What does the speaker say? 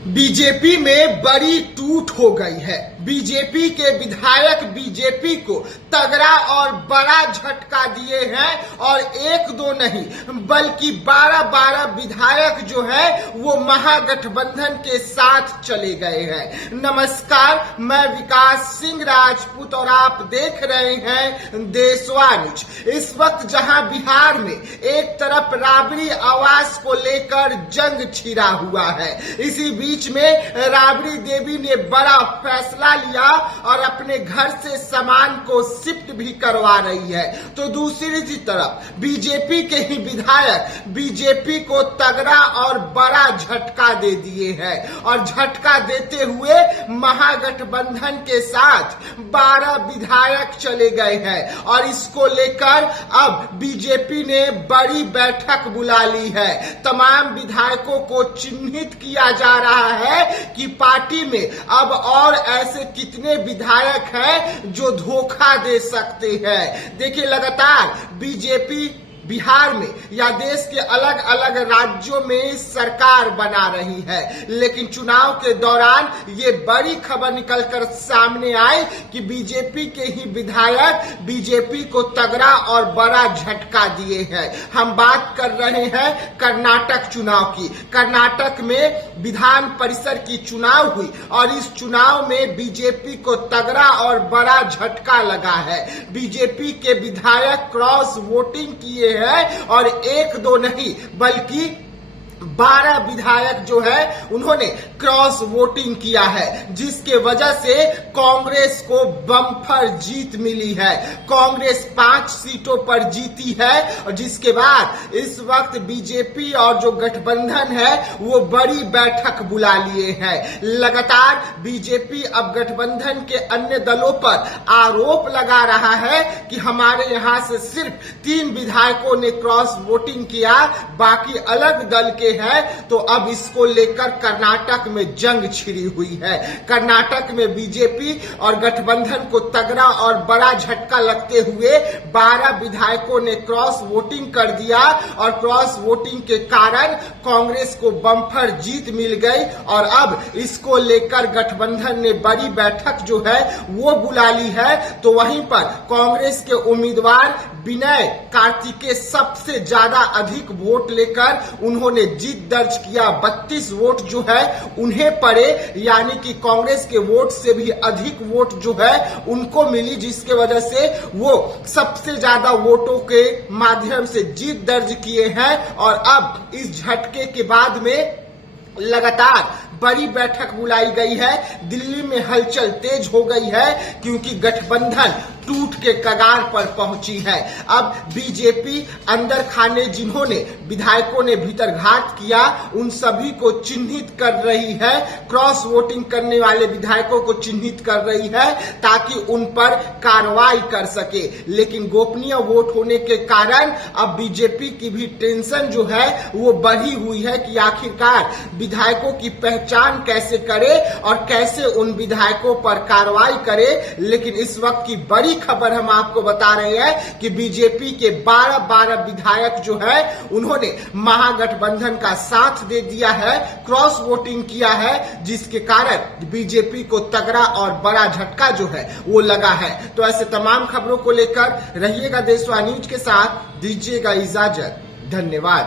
BJP में बड़ी टूट हो गई है। बीजेपी के विधायक बीजेपी को तगड़ा और बड़ा झटका दिए हैं और एक दो नहीं बल्कि 12 विधायक जो है वो महागठबंधन के साथ चले गए हैं। नमस्कार, मैं विकास सिंह राजपूत और आप देख रहे हैं देशवा न्यूज। इस वक्त जहां बिहार में एक तरफ राबड़ी आवास को लेकर जंग छिड़ा हुआ है, इसी बीच में राबड़ी देवी ने बड़ा फैसला लिया और अपने घर से सामान को शिफ्ट भी करवा रही है। तो दूसरी तरफ बीजेपी के ही विधायक बीजेपी को तगड़ा और बड़ा झटका दे दिए हैं और झटका देते हुए महागठबंधन के साथ 12 विधायक चले गए हैं और इसको लेकर अब बीजेपी ने बड़ी बैठक बुला ली है। तमाम विधायकों को चिन्हित किया जा रहा है कि पार्टी में अब और ऐसे कितने विधायक हैं जो धोखा दे सकते हैं। देखिए, लगातार बीजेपी बिहार में या देश के अलग अलग राज्यों में सरकार बना रही है, लेकिन चुनाव के दौरान ये बड़ी खबर निकलकर सामने आई कि बीजेपी के ही विधायक बीजेपी को तगड़ा और बड़ा झटका दिए हैं। हम बात कर रहे हैं कर्नाटक चुनाव की। कर्नाटक में विधान परिषद की चुनाव हुई और इस चुनाव में बीजेपी को तगड़ा और बड़ा झटका लगा है। बीजेपी के विधायक क्रॉस वोटिंग किए है और एक दो नहीं बल्कि 12 विधायक जो है उन्होंने क्रॉस वोटिंग किया है, जिसके वजह से कांग्रेस को बम्पर जीत मिली है। कांग्रेस 5 सीटों पर जीती है और जिसके बाद इस वक्त बीजेपी और जो गठबंधन है वो बड़ी बैठक बुला लिए हैं। लगातार बीजेपी अब गठबंधन के अन्य दलों पर आरोप लगा रहा है कि हमारे यहां से सिर्फ 3 विधायकों ने क्रॉस वोटिंग किया, बाकी अलग दल के है। तो अब इसको लेकर कर्नाटक में जंग छिड़ी हुई है। कर्नाटक में बीजेपी और गठबंधन को तगड़ा और बड़ा झटका लगते हुए 12 विधायकों ने क्रॉस वोटिंग कर दिया और क्रॉस वोटिंग के कारण कांग्रेस को बम्पर जीत मिल गई और अब इसको लेकर गठबंधन ने बड़ी बैठक जो है वो बुला ली है। तो वहीं पर कांग्रेस के उम्मीदवार विनय कार्तिकेय सबसे ज्यादा अधिक वोट लेकर उन्होंने जीत दर्ज किया। 32 वोट जो है उन्हें पड़े, यानी कि कांग्रेस के वोट से भी अधिक वोट जो है उनको मिली, जिसके वजह से वो सबसे ज्यादा वोटों के माध्यम से जीत दर्ज किए हैं। और अब इस झटके के बाद में लगातार बड़ी बैठक बुलाई गई है। दिल्ली में हलचल तेज हो गई है क्योंकि गठबंधन टूट के कगार पर पहुंची है। अब बीजेपी अंदर खाने जिन्होंने विधायकों ने भीतर घात किया उन सभी को चिन्हित कर रही है, क्रॉस वोटिंग करने वाले विधायकों को चिन्हित कर रही है ताकि उन पर कार्रवाई कर सके। लेकिन गोपनीय वोट होने के कारण अब बीजेपी की भी टेंशन जो है वो बढ़ी हुई है कि आखिरकार विधायकों की पहचान कैसे करे और कैसे उन विधायकों पर कार्रवाई करे। लेकिन इस वक्त की बड़ी खबर हम आपको बता रहे हैं कि बीजेपी के 12 विधायक जो है उन्होंने महागठबंधन का साथ दे दिया है, क्रॉस वोटिंग किया है, जिसके कारण बीजेपी को तगड़ा और बड़ा झटका जो है वो लगा है। तो ऐसे तमाम खबरों को लेकर रहिएगा देशवा न्यूज के साथ, दीजिएगा इजाजत। धन्यवाद।